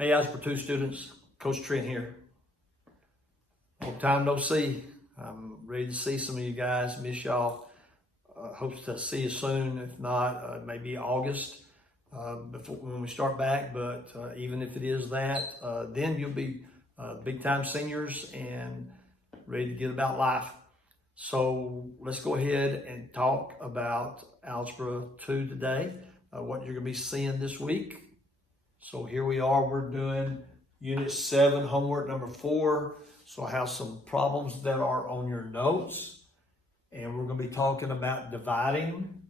Hey, Algebra 2 students, Coach Trent here. Long time no see. I'm ready to see some of you guys. Miss y'all. Hope to see you soon. If not, maybe August before when we start back. But even if it is that, then you'll be big time seniors and ready to get about life. So let's go ahead and talk about Algebra 2 today. What you're going to be seeing this week. So here we are, we're doing Unit 7, homework number 4. So I have some problems that are on your notes. And we're going to be talking about dividing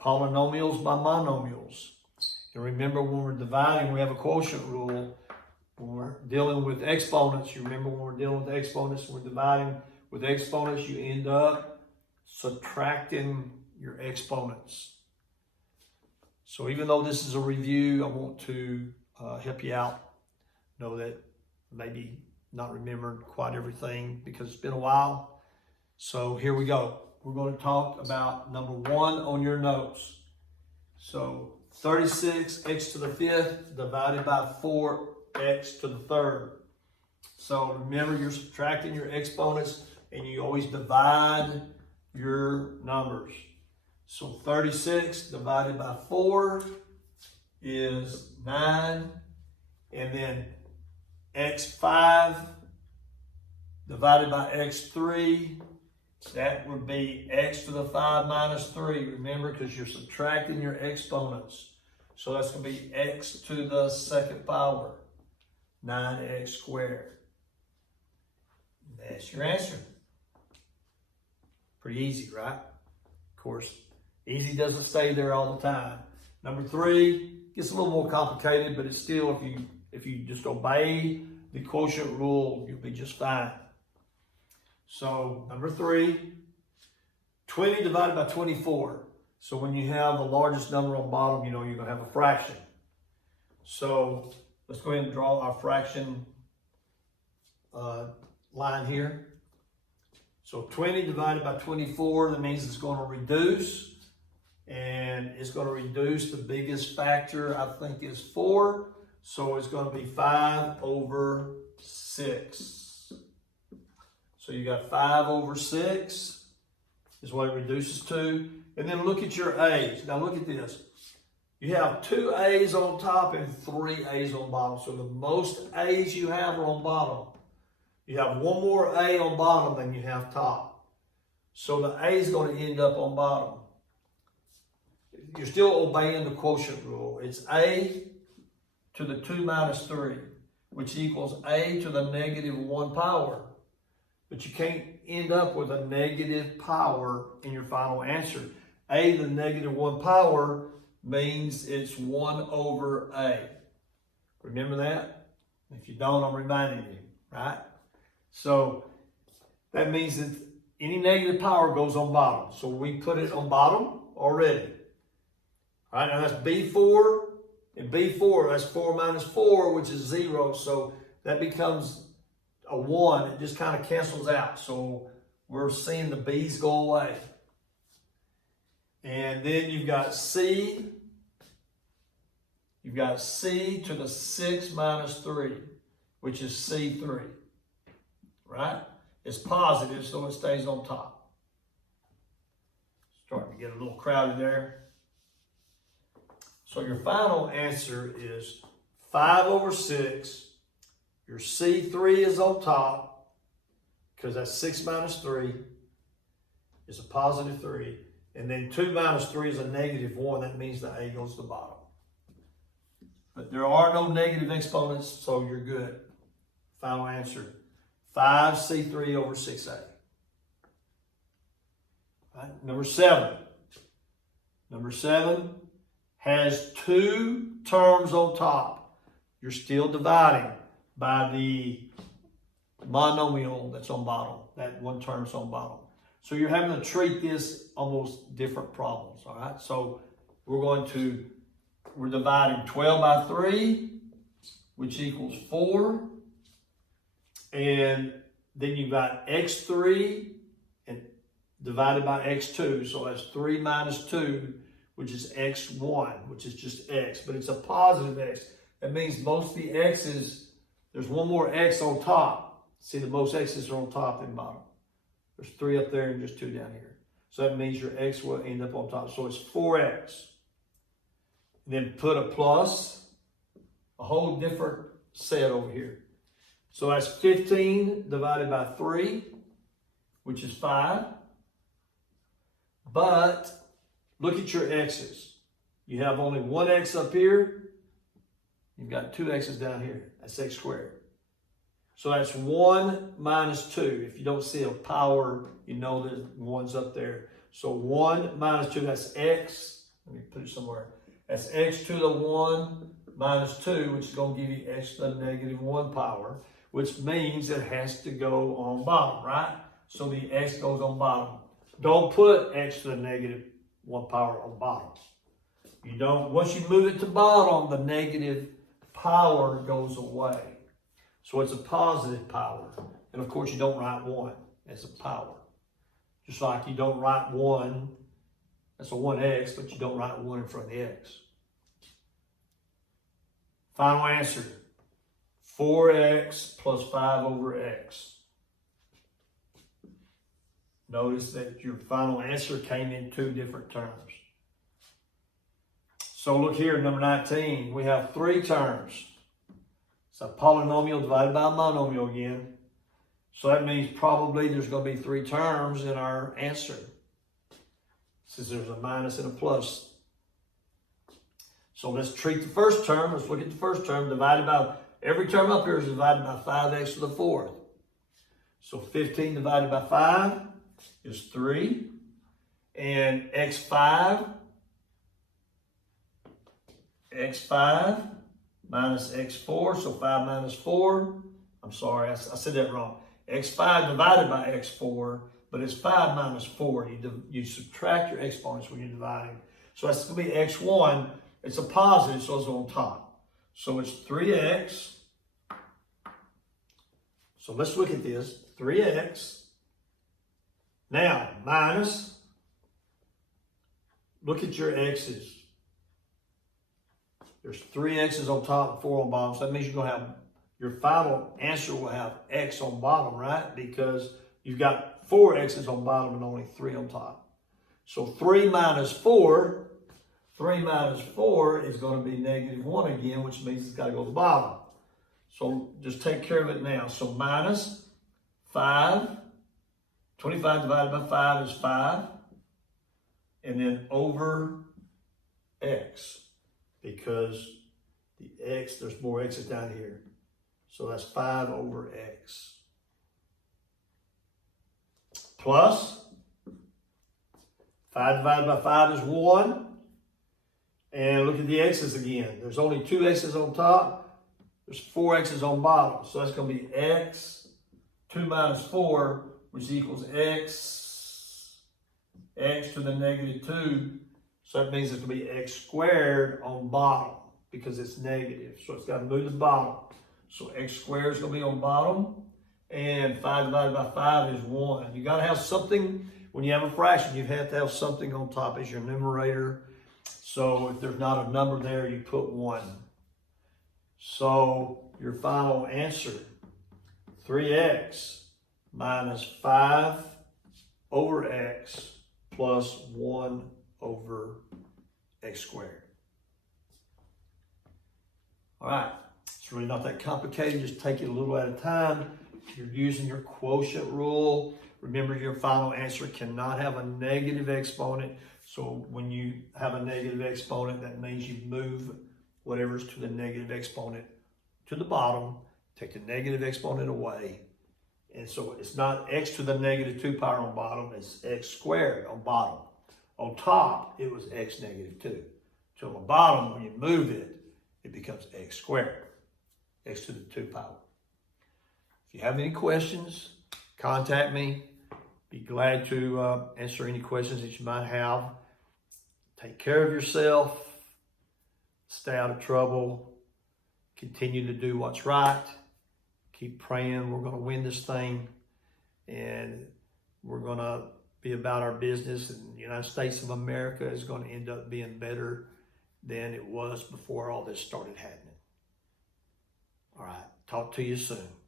polynomials by monomials. And remember, when we're dividing, we have a quotient rule. When we're dealing with exponents, you remember when we're dealing with exponents, we're dividing with exponents, you end up subtracting your exponents. So even though this is a review, I want to help you out. Know that maybe not remembered quite everything because it's been a while. So here we go. We're going to talk about number 1 on your notes. So 36x to the 5th divided by 4x to the 3rd. So remember, you're subtracting your exponents and you always divide your numbers. So 36 divided by 4 is 9. And then x5 divided by x3, that would be x to the 5 minus 3. Remember, because you're subtracting your exponents. So that's going to be x to the 2nd power, 9x squared. That's your answer. Pretty easy, right? Of course, easy doesn't stay there all the time. Number 3 gets a little more complicated, but it's still, if you just obey the quotient rule, you'll be just fine. So number 3, 20 divided by 24. So when you have the largest number on bottom, you know you're going to have a fraction. So let's go ahead and draw our fraction line here. So 20 divided by 24, that means it's going to reduce. And it's going to reduce, the biggest factor I think is 4. So it's going to be 5 over 6. So you got 5 over 6 is what it reduces to. And then look at your A's. Now look at this. You have 2 A's on top and 3 A's on bottom. So the most A's you have are on bottom. You have one more A on bottom than you have top. So the A is going to end up on bottom. You're still obeying the quotient rule. It's A to the 2 minus 3, which equals A to the negative 1 power. But you can't end up with a negative power in your final answer. A to the negative 1 power means it's 1 over A. Remember that? If you don't, I'm reminding you, right? So that means that any negative power goes on bottom. So we put it on bottom already. All right, now that's B4, and B4, that's 4 minus 4, which is 0. So that becomes a 1. It just kind of cancels out. So we're seeing the B's go away. And then you've got C. You've got C to the 6 minus 3, which is C3. Right? It's positive, so it stays on top. Starting to get a little crowded there. So your final answer is 5 over 6. Your C3 is on top because that's 6 minus 3 is a positive 3. And then 2 minus 3 is a negative 1. That means the A goes to the bottom. But there are no negative exponents, so you're good. Final answer, 5C3 over 6A. All right, number 7. Number 7 has 2 terms on top. You're still dividing by the monomial that's on bottom. That one term's on bottom. So you're having to treat this almost different problems, all right? So we're dividing 12 by 3, which equals 4. And then you've got x3 and divided by x2. So that's 3 minus 2, which is x1, which is just x. But it's a positive x. That means most of the x's, there's one more x on top. See, the most x's are on top than bottom. There's 3 up there and just 2 down here. So that means your x will end up on top. So it's 4x. Then put a plus, a whole different set over here. So that's 15 divided by 3, which is 5. But look at your x's. You have only one x up here. You've got 2 x's down here. That's x squared. So that's 1 minus 2. If you don't see a power, you know that 1's up there. So 1 minus 2, that's x. Let me put it somewhere. That's x to the 1 minus 2, which is going to give you x to the negative 1 power, which means it has to go on bottom, right? So the x goes on bottom. Don't put x to the negative 1 power on bottom. You don't. Once you move it to bottom, the negative power goes away. So it's a positive power. And of course, you don't write 1 as a power. Just like you don't write 1, that's a 1x, but you don't write 1 in front of the x. Final answer, 4x plus 5 over x. Notice that your final answer came in 2 different terms. So look here, number 19, we have 3 terms. It's a polynomial divided by a monomial again. So that means probably there's going to be 3 terms in our answer, since there's a minus and a plus. So let's treat the first term. Let's look at the first term divided by, every term up here is divided by 5x to the 4th. So 15 divided by 5 is 3. And x5 minus x4, so 5 minus 4. I'm sorry, I said that wrong. x5 divided by x4, but it's 5 minus 4. You subtract your exponents when you're dividing. So that's going to be x1. It's a positive, so it's on top. So it's 3x. So let's look at this. 3x. Now, minus. Look at your x's. There's 3 x's on top and 4 on bottom. So that means you're going to have, your final answer will have x on bottom, right? Because you've got 4 x's on bottom and only 3 on top. So 3 minus 4 is going to be negative 1 again, which means it's got to go to the bottom. So just take care of it now. So minus 5. 25 divided by 5 is 5. And then over x. Because the x, there's more x's down here. So that's 5 over x. Plus 5 divided by 5 is 1. And look at the x's again. There's only 2 x's on top. There's 4 x's on bottom. So that's going to be x, 2 minus 4, which equals x to the negative 2. So that means it's going to be x squared on bottom because it's negative. So it's got to move to the bottom. So x squared is going to be on bottom. And 5 divided by 5 is 1. You got to have something, when you have a fraction, you have to have something on top as your numerator. So if there's not a number there, you put 1. So your final answer, 3x minus 5 over x plus 1 over x squared. All right, it's really not that complicated. Just take it a little at a time. You're using your quotient rule. Remember, your final answer cannot have a negative exponent. So when you have a negative exponent, that means you move whatever's to the negative exponent to the bottom, take the negative exponent away. And so it's not x to the negative 2 power on bottom, it's x squared on bottom. On top, it was x negative 2. So on the bottom, when you move it, it becomes x squared, x to the 2 power. If you have any questions, contact me. Be glad to answer any questions that you might have. Take care of yourself. Stay out of trouble. Continue to do what's right. Keep praying. We're going to win this thing. And we're going to be about our business. And the United States of America is going to end up being better than it was before all this started happening. Talk to you soon.